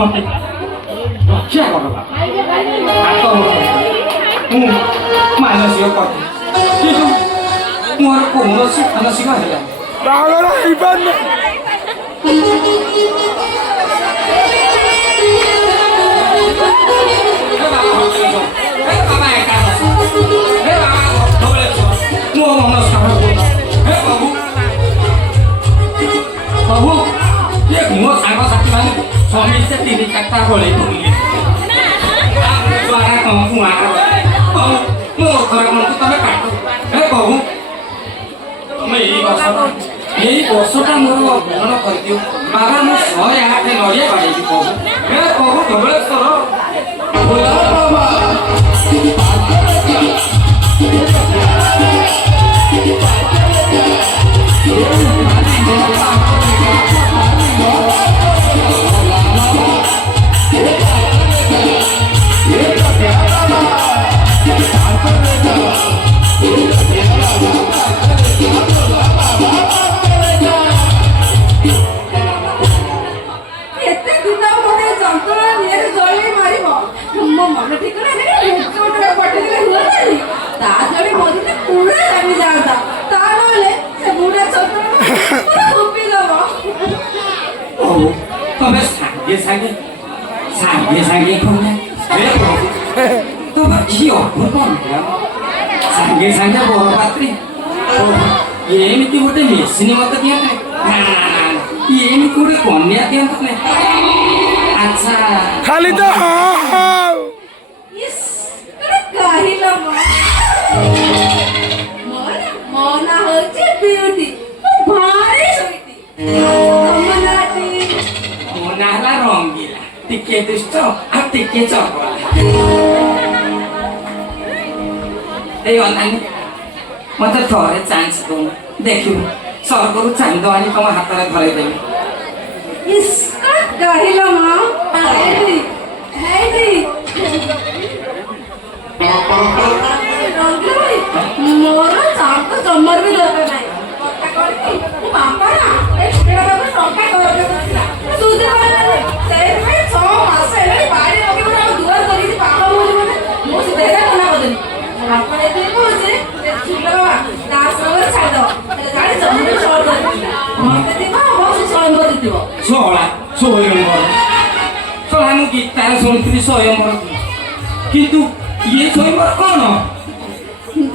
মতে রক্ষা করো ମୁଁ ମାନସିକ କରିଥିଲି କିନ୍ତୁ ମୋର କୌଣସି ମାନସିକ ହେଲା ବାହାଘର ହେଇପାରୁନି। ମୋ ମନସ୍କାମନା ହେ ପ୍ରଭୁ ପ୍ରଭୁ ମୋ ସାଙ୍ଗସାଥି ମାନେ ସମସ୍ତେ 3-4ଟା ବଳେଇ ପଡ଼ିଲେ ତମକୁ ମୋ ଘର ମନକୁ ତମେ କାଟ ହେ ପ୍ରଭୁ ତମେ ଏଇ ବର୍ଷଟା ମୋର ପୂରଣ କରିଦିଅ ବାବା ମୁଁ 108 ନଡ଼ିଆ ବାଡ଼େଇବି ପ୍ରଭୁ ହେ ପ୍ରଭୁ ଧବଳେଶ୍ୱର ତମେ ସାଙ୍ଗେ ସାଙ୍ଗେ ସାଙ୍ଗେ ସାଙ୍ଗେ ତମ ଝିଅ ସାଙ୍ଗେ ସାଙ୍ଗେ ବରପାତ୍ରୀ ଏମିତି ଗୋଟେ ମେସିନ୍ ମତେ ଦିଅନ୍ତେ ଏମିତି ଗୋଟେ କନ୍ୟା ଦିଅନ୍ତେ ଆଚ୍ଛା ଖାଲି ତ ମୋ ନାଁ ହଉଛି ବିୟୁଟି ଭାରି ଶୋଇତି ମୋ ନାଁ ହେଲା ରଙ୍ଗିଲା ଟିକେ ଦୁଷ୍ଟ ଆଉ ଟିକେ ଚଗଲା ଏଇ ଅନାନି ମତେ ଥରେ ଚାନ୍ସ ଦଉନ ଦେଖିବୁ ସ୍ୱର୍ଗରୁ ଚାନ୍ଦ ଆଣି ତମ ହାତରେ ଧରେଇ ଦେବି କହିଲ ମା ମୋର ଚାନ୍ଦ ଜମାର ବି ଦରକାର ନାହିଁ ବାପା ନା ଟଙ୍କା କରିଥିଲା ସେଇଥିପାଇଁ 6 ମାସ ହେଲାଣି ବାଡ଼ି ପକେଇ ଦୁଆର କରିକି ପାଖ ହଉଛି ମାନେ ମୁଁ ସେଇଟା ମନା କରିଦେଲି ବାପା ଏତେ କହୁଛି ଦାସରେ ଛାଡ଼ିଦବ ଜାଣିଛ ମୁଁ ସର୍ଟ କରିଥିଲି ମତେ ଥିବ ସେ ସ୍ୱୟଂବର ଥିବ ଶଳା ମୁଁ ଗୀତାରେ ଶୁଣିଥିଲି ସ୍ୱୟଂବର କିନ୍ତୁ ଇଏ ସ୍ୱୟଂବର କ'ଣ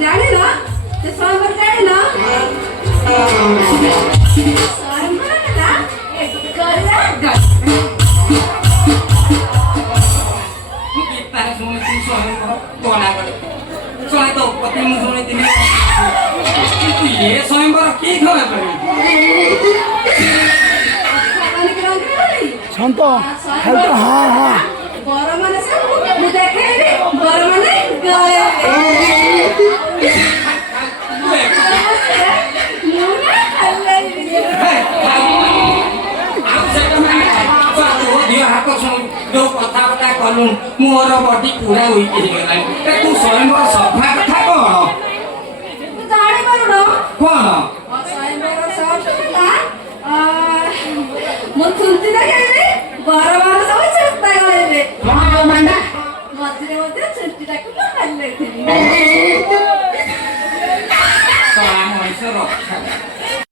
ଜାଣିଲ ସେ ସ୍ୱୟଂବର ଜାଣିଲ ସ୍ୱୟଂବର ହେଲା ମୁଁ ଗୀତାରେ ଶୁଣିଥିଲି ସ୍ୱୟଂବର କଳା କରେ ଶଳା ତ ପତି ମୁଁ ଶୁଣିଥିଲି କିନ୍ତୁ ଇଏ ସ୍ୱୟଂବର କିଏ ଖବର କରିବି ଶାନ୍ତ ଖାଲି ତ ହଁ ହଁ ବର ମାନେ ସବୁ ମୁଁ ଦେଖେଇବି ବର ମାନେ ଯୋଉ କଥାବାର୍ତ୍ତା କଲୁ ମୋର ବଡି ପୁରା ୱିକ୍ ହେଇଗଲାଣି ତୁ ସ୍ୱୟଂବର ସଭା କଥା କଣ ଜାଣିପାରୁନ କଣ ସ୍ୱୟଂବର ସଭା ମୁଁ ତୁଲସି ଦେଖେଇବି ବର ମାନେ ସବୁ ଚେଷ୍ଟା କରିବେ ମଝିରେ ମଝିରେ ଚୁଟିଟାକୁ ଖାଲି ଦେଇଥିଲି ମଣିଷ ରକ୍ଷା